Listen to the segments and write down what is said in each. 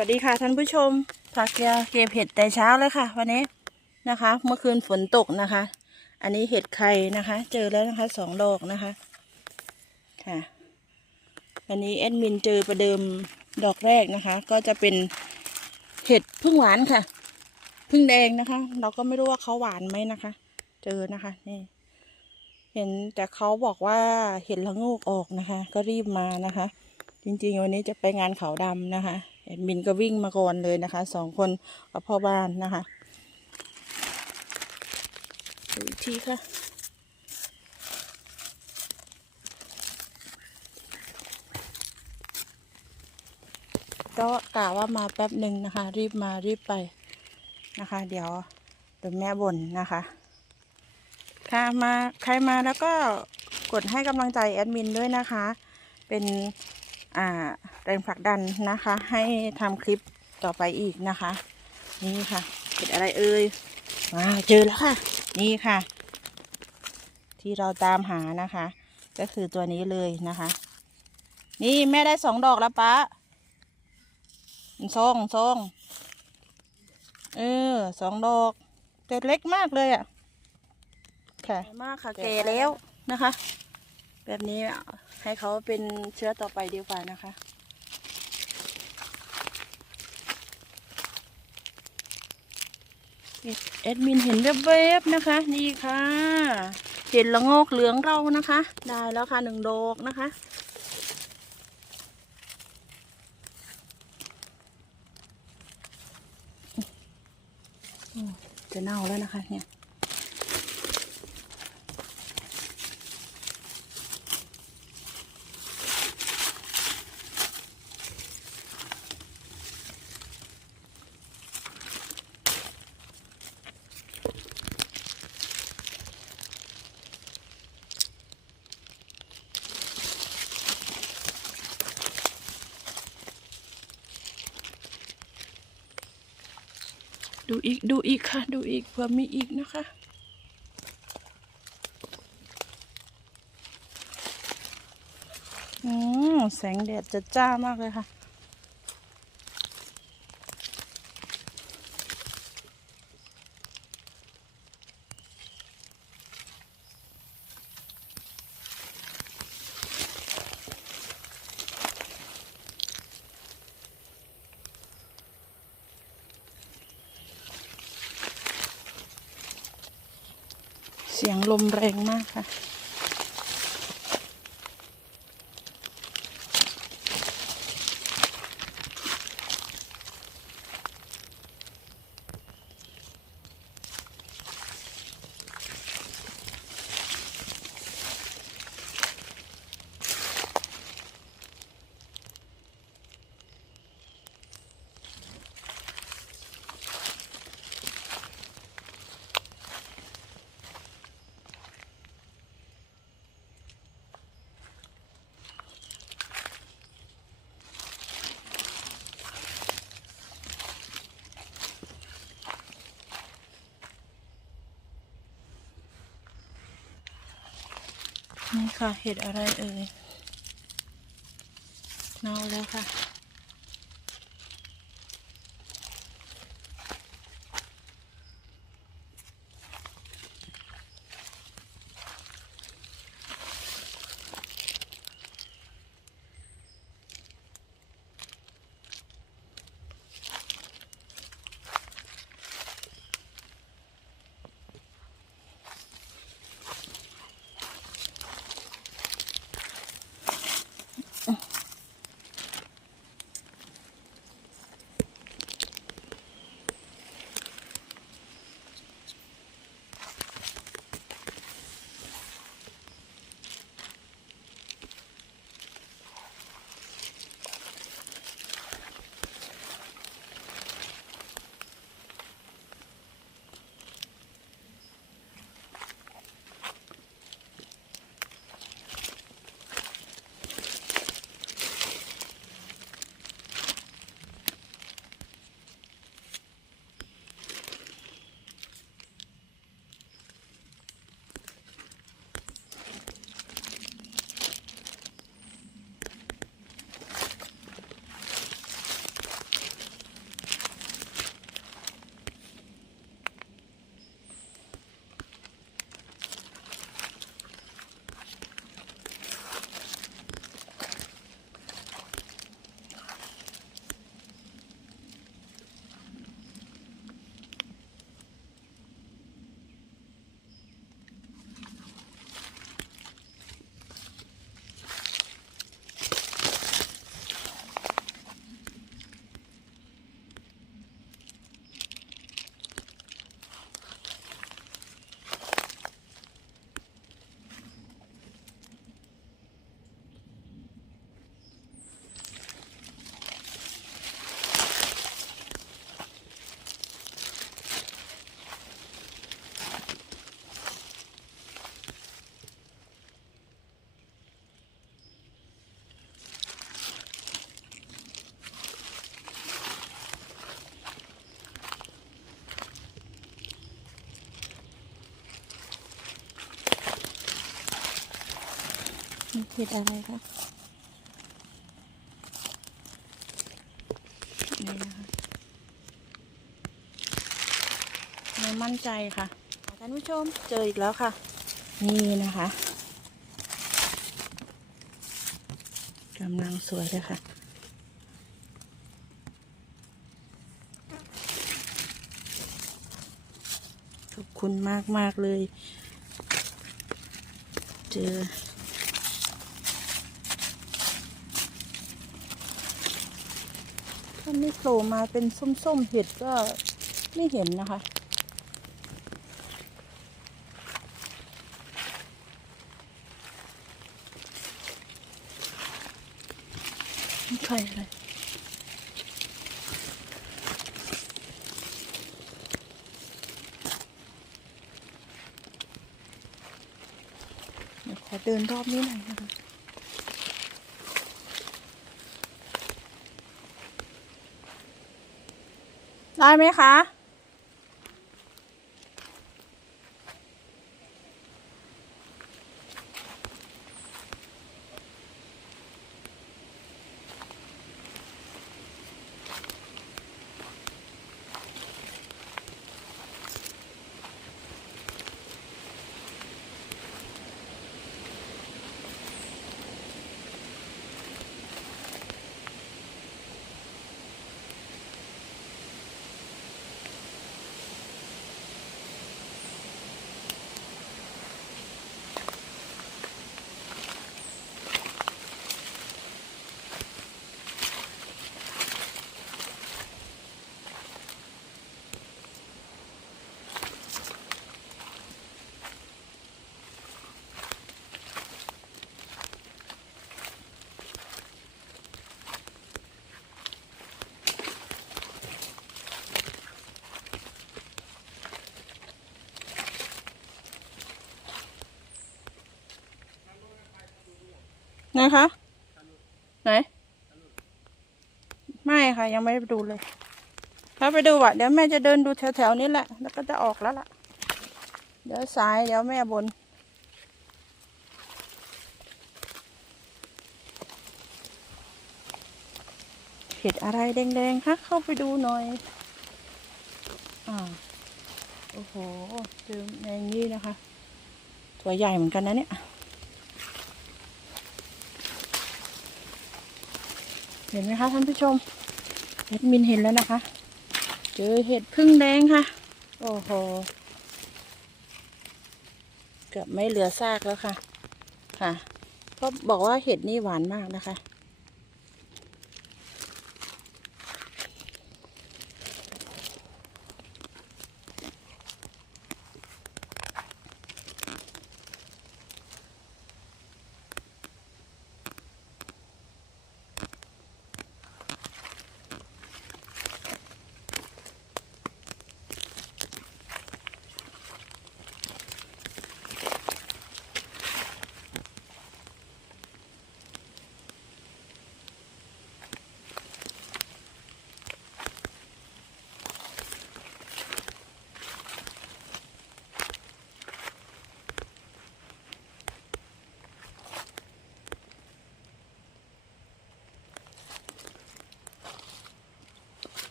วัสดีค่ะท่านผู้ชมผักเกียเก็บเห็ดแต่เช้าเลยค่ะ วันนี้นะคะ เมื่อคืนฝนตกนะคะ อันนี้เห็ดไข่นะคะ เจอแล้วนะคะสองดอกนะคะค่ะวันนี้แอดมินเจอประเดิมดอกแรกนะคะ ก็จะเป็นเห็ดพึ่งหวานค่ะพึ่งแดงนะคะ เราก็ไม่รู้ว่าเขาหวานไหมนะคะ เจอนะคะนี่เห็นแต่เขาบอกว่าเห็นละโงกออกนะคะ ก็รีบมานะคะ จริงๆวันนี้จะไปงานเขาดำนะคะ แอดมินก็วิ่งมาก่อนเลยนะคะสองคนกับพ่อบ้านนะคะดูอีกทีค่ะก็กะว่ามาแป๊บหนึ่งนะคะ รีบมารีบไปนะคะ เดี๋ยวเดี๋ยวแม่บ่นนะคะ ค่ะมาใครมาแล้วก็กดให้กำลังใจแอดมินด้วยนะคะ เป็นอ่า แรงผลักดันนะคะ ให้ทำคลิปต่อไปอีกนะคะ นี่ค่ะเห็ดอะไรเอ่ยว้าวเจอแล้วค่ะ นี่ค่ะ ที่เราตามหานะคะ ก็คือตัวนี้เลยนะคะ นี่แม่ได้สองดอกแล้วปะซองซองเออสองดอกแต่เล็กมากเลยอะค่ะมากค่ะแก่แล้วนะคะ แบบนี้ให้เขาเป็นเชื้อต่อไปดีกว่านะคะ แอดมินเห็นเวบๆนะคะ นี่ค่ะ เห็นละงอกเหลืองเรานะคะ ได้แล้วค่ะหนึ่งดอกนะคะ จะเน่าแล้วนะคะเนี่ย อีกดูอีกค่ะ ดูอีกเผื่อมีอีกนะคะ อืมแสงแดดจะจ้ามากเลยค่ะ เสียงลมแรงมากค่ะ นี่ค่ะเห็ดอะไรเอ่ยเน่าแล้วค่ะ เห็ดอะไรคะนี่นะคะไม่มั่นใจค่ะท่านผู้ชมเจออีกแล้วค่ะ นี่นะคะกำลังสวยเลยค่ะขอบคุณมากมากๆเลย เจอ ถ้าไม่โผล่มาเป็นส้มๆเห็ดก็ไม่เห็นนะคะ ไม่ใช่เดี๋ยวขอเดินรอบนี้หน่อยนะคะ ได้ไหมคะ นะคะ ไหน ไม่ค่ะ ยังไม่ได้ไปดูเลย ถ้าไปดูอะ เดี๋ยวแม่จะเดินดูแถวๆนี้แหละ แล้วก็จะออกแล้วล่ะ เดี๋ยวซ้าย เดี๋ยวแม่บน เห็ดอะไรแดงๆคะเข้าไปดูหน่อย อ่า โอ้โหเจอในนี้นะคะ ตัวใหญ่เหมือนกันนะเนี่ย เห็นไหมคะท่านผู้ชมเห็ดมินเห็นแล้วนะคะ เจอเห็ดพึ่งแดงค่ะ โอ้โห เกือบไม่เหลือซากแล้วค่ะ ค่ะก็บอกว่าเห็ดนี่หวานมากนะคะ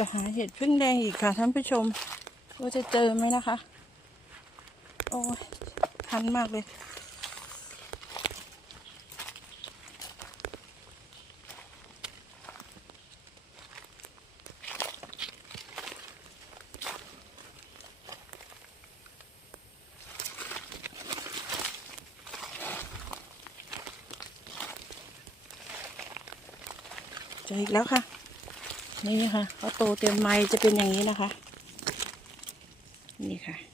จะหาเห็ดพึ่งแดงอีกค่ะท่านผู้ชม ว่าจะเจอไหมนะคะ โอ้ยคันมากเลยเจออีกแล้วค่ะ นี่ค่ะเขาโตเต็มไม้จะเป็นอย่างนี้นะคะ นี่ค่ะ